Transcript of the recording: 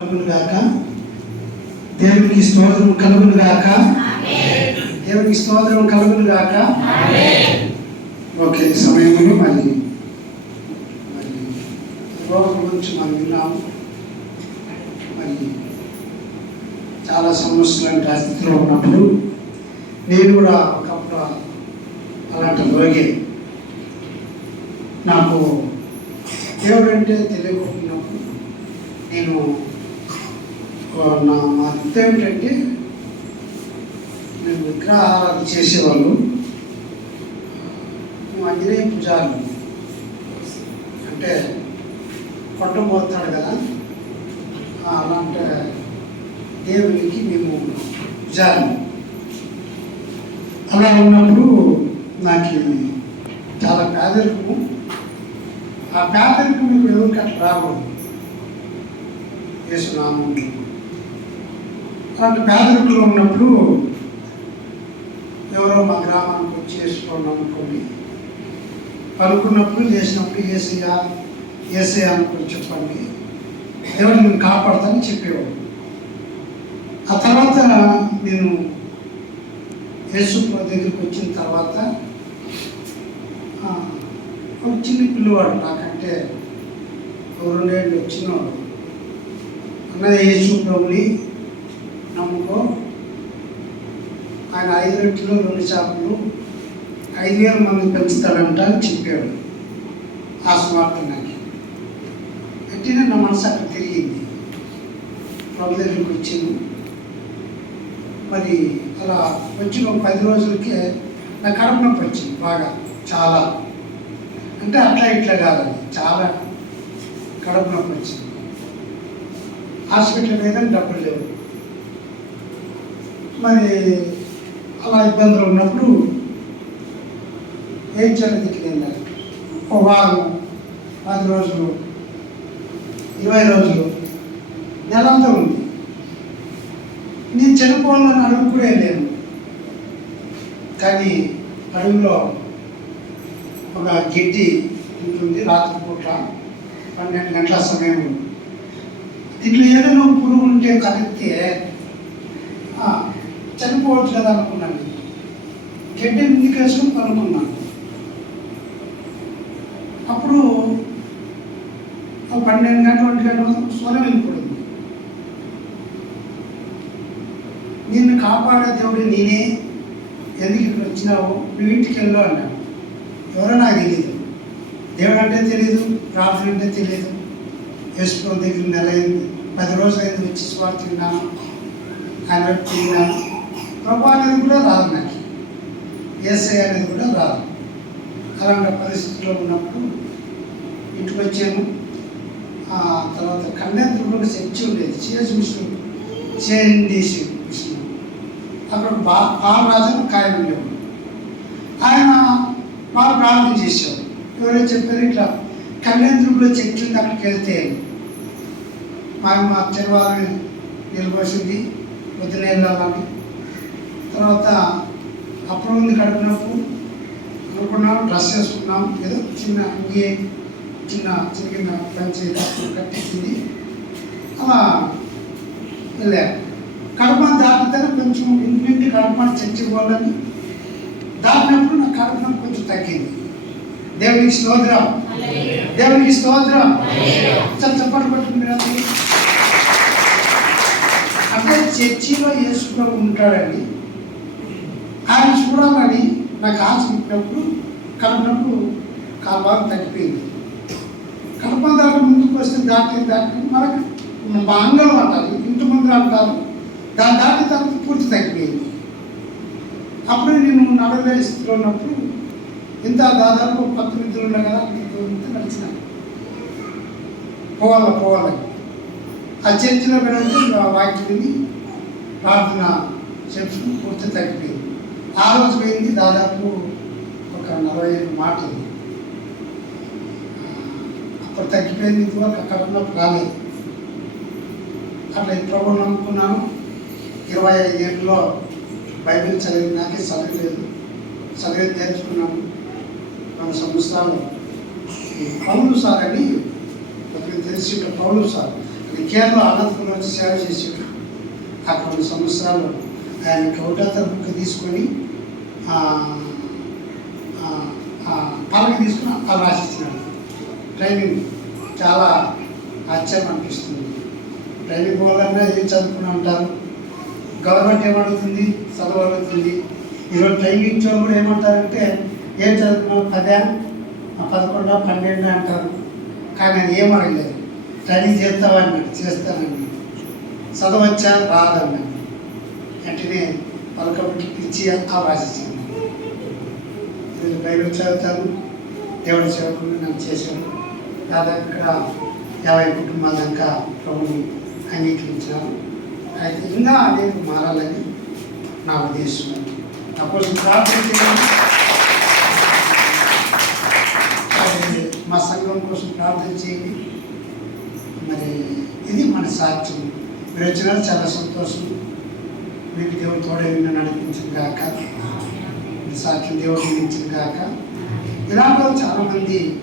కలుగునుగాక. దేవునికి స్తోత్రం కలుగునుగాక. దేవునికి స్తోత్రం కలుగునుగాక. ఓకే, సమయంలో మరి రోగం గురించి మనం విన్నాము. మరి చాలా సమస్యలు ఆ స్థితిలో ఉన్నప్పుడు నేను కూడా ఒకప్పుడు అలాంటి రోగి. నాకు దేవుడు అంటే తెలియకపోయినప్పుడు నేను మా అర్థం ఏమిటంటే మేము విగ్రహారాధన చేసేవాళ్ళు. మేము ఆంజనేయ పూజారులు, అంటే కొట్టబోతాడు కదా, అలాంటి దేవునికి మేము పూజారులు. అలా ఉన్నప్పుడు నాకు చాలా పేదరికము. ఆ పేదరికం ఇప్పుడు ఎవరికి అట్లా రాకూడదు. యేసునామం అలాంటి పేదరికంలో ఉన్నప్పుడు ఎవరో మా గ్రామానికి వచ్చి వేసుకోండి అనుకోండి, పలుకున్నప్పుడు చేసినప్పుడు ఏసయ్య అనుకుని చెప్పండి, దేవుడు నేను కాపాడుతానని చెప్పేవాడు. ఆ తర్వాత నేను యేసు దగ్గరికి వచ్చిన తర్వాత ఒక చిన్న పిల్లవాడు, నాకంటే 2 ఏళ్ళు వచ్చినవాడు, అన్నది యేసు ప్రభుని నమ్ముకో, ఆయన 5 రొట్టెలు 2 చేపలు 5,000 మంది పెంచుతాడంట అని చెప్పాడు. ఆ స్వార్థనానికి వెంటనే నా మనసు అక్కడ తిరిగింది. ప్రభు దగ్గరికి వచ్చింది. మరి అలా వచ్చిన 10 రోజులకే నా కడుపు నొప్పి వచ్చింది బాగా, చాలా. అంటే అట్లా ఇట్లా కాదండి, చాలా కడుపు నొప్పి వచ్చింది. హాస్పిటల్ మీద డబ్బులు లేవు. మరి అలా ఇబ్బందులు ఉన్నప్పుడు ఏం చేయాలి దిక్కుకెళ్ళాలి. ఒక వారం 10 రోజులు 20 రోజులు నెలంతా ఉంది. నేను చనిపోవాలని అడుగు కూడా వెళ్ళాను. కానీ అడుగులో ఒక గడ్డి ఉంటుంది, రాత్రిపూట 12 గంటల సమయం. దీంట్లో ఏదైనా పురుగు ఉంటే కలిపితే చనిపోవచ్చు కదా అనుకున్నాను. గడ్డి ముందుకేసుకుని కనుక్కున్నాను. అప్పుడు 12 గంటల 1 గంటల స్వరం వెళ్ళిపోయింది. నిన్ను కాపాడే దేవుడు నేనే, ఎందుకు ఇక్కడ వచ్చినావు, నువ్వు ఇంటికి వెళ్ళు అన్నాడు. ఎవరో నాకు తెలియదు, దేవుడు అంటే తెలియదు, ప్రార్థన అంటే తెలియదు. యేసు దగ్గర నెల అయింది, 10 రోజులు అయింది వచ్చి స్వార్థ తిన్నాను, ఆయన వైపు తిన్నాను. ప్రభు అనేది కూడా రాదు, నాకు ఏసై అనేది కూడా రాదు. అలాంటి పరిస్థితిలో ఉన్నప్పుడు ఇంటికి వచ్చాను. తర్వాత కన్యాద్రిలో చర్చి ఉండేది, సిఎస్ మిషన్ సిఎన్డిసి మిషన్. అక్కడ బాలరాజు కాయం ఉండేవాడు. ఆయన బాగా ప్రార్థన చేశాడు. ఎవరో చెప్పారు, ఇట్లా కళ్యాణ్లో చర్చి ఉంది, అక్కడికి వెళ్తే మా శనివారం నిలబోసింది, పొద్దున వెళ్ళాలని. తర్వాత అప్పుడు ఉంది కడుపునప్పుడు అనుకున్నాం, డ్రెస్ వేసుకున్నాం, ఏదో చిన్న చిన్న పంచి కట్టించింది. అలా వెళ్ళాను. కడుపు దాటితేనే కొంచెం ఇంటి కడుపు చర్చి పోవాలని దాటినప్పుడు నా కడుపు కొంచెం తగ్గింది. దేవునికి స్తోత్రం, దేవునికి స్తోత్రం. చప్పట్లు పట్టుకుంటే అంటే చర్చిలో యేసు ప్రభు ఉంటాడండి, ఆయన చూడాలని నాకు ఆశ ఇచ్చినప్పుడు కడుపునప్పుడు కాలు బాగా తగ్గిపోయింది. కడుపు దాటి ముందుకు వస్తే దాటి మనకు మా అంగళం అంటారు, ఇంటి ముందు అంటారు, దాని దాటి తర్వాత పూర్తి తగ్గిపోయింది. అప్పుడు నేను నడవలే స్థితిలో ఉన్నప్పుడు ఇంత దాదాపు 10 నిధులు ఉన్నాయి కదా, నడిచిన పోవాలి. ఆ చర్చిలో పెడితే వాక్యాన్ని ప్రార్థన చేసుకుని పూర్తి తగ్గిపోయింది. ఆ రోజు పోయింది దాదాపు ఒక 45 మాటలు. అప్పుడు తగ్గిపోయింది, ఇంతవరకు అక్కడ రాలేదు. అట్లా ప్రభు నమ్ముకున్నాను. 25 ఏళ్ళలో బైబిల్ నాకే చదివి నేర్చుకున్నాను. 2 సంవత్సరాలు పౌలు సార్ అని తెలిసి పౌలు సార్ అది కేరళ అనంతపురం వచ్చి సేవ చేసాడు. అక్కడ 2 సంవత్సరాలు ఆయన ఒకటో తరగతి తీసుకొని పలక తీసుకుని అలా రాసిచ్చినాడు. ట్రైనింగ్ చాలా ఆశ్చర్యం అనిపిస్తుంది. ట్రైనింగ్ పోవాలన్నా ఏం చదువుకుని ఉంటారు. గవర్నమెంట్ ఏమడుగుతుంది? చదువు అడుగుతుంది. ఈరోజు ట్రైనింగ్ ఇచ్చే కూడా ఏమంటారంటే ఏం చదువుకున్నావు 10, 11, 12 అంటారు. కానీ అది ఏం అడగలేదు. ట్రైనింగ్ చేస్తావా అన్నాడు. చేస్తానన్నాడు. చదవచ్చా? రాదన్నాడు. వెంటనే పలకబట్టి పిచ్చి ఆవాసించాను. నేను బైబిల్ చదువుతాను, దేవుడి సేవకుని నన్ను చేశాను. దాదాపు ఇక్కడ 50 కుటుంబాల దాకా ప్రభుని అంగీకరించాను. అయితే ఇంకా అనేక మారాలని నా ఉద్దేశం. నా కోసం ప్రార్థన చేయండి. మా సంఘం కోసం ప్రార్థన చేయండి. మరి ఇది మన సాక్ష్యం. మీరు వచ్చినారు, చాలా సంతోషం. మీకు దేవుడు తోడే నడిపించిన కాక, సాక్ష్యం దేవుడు ఇచ్చిన కాక. ఇలాగ చాలామంది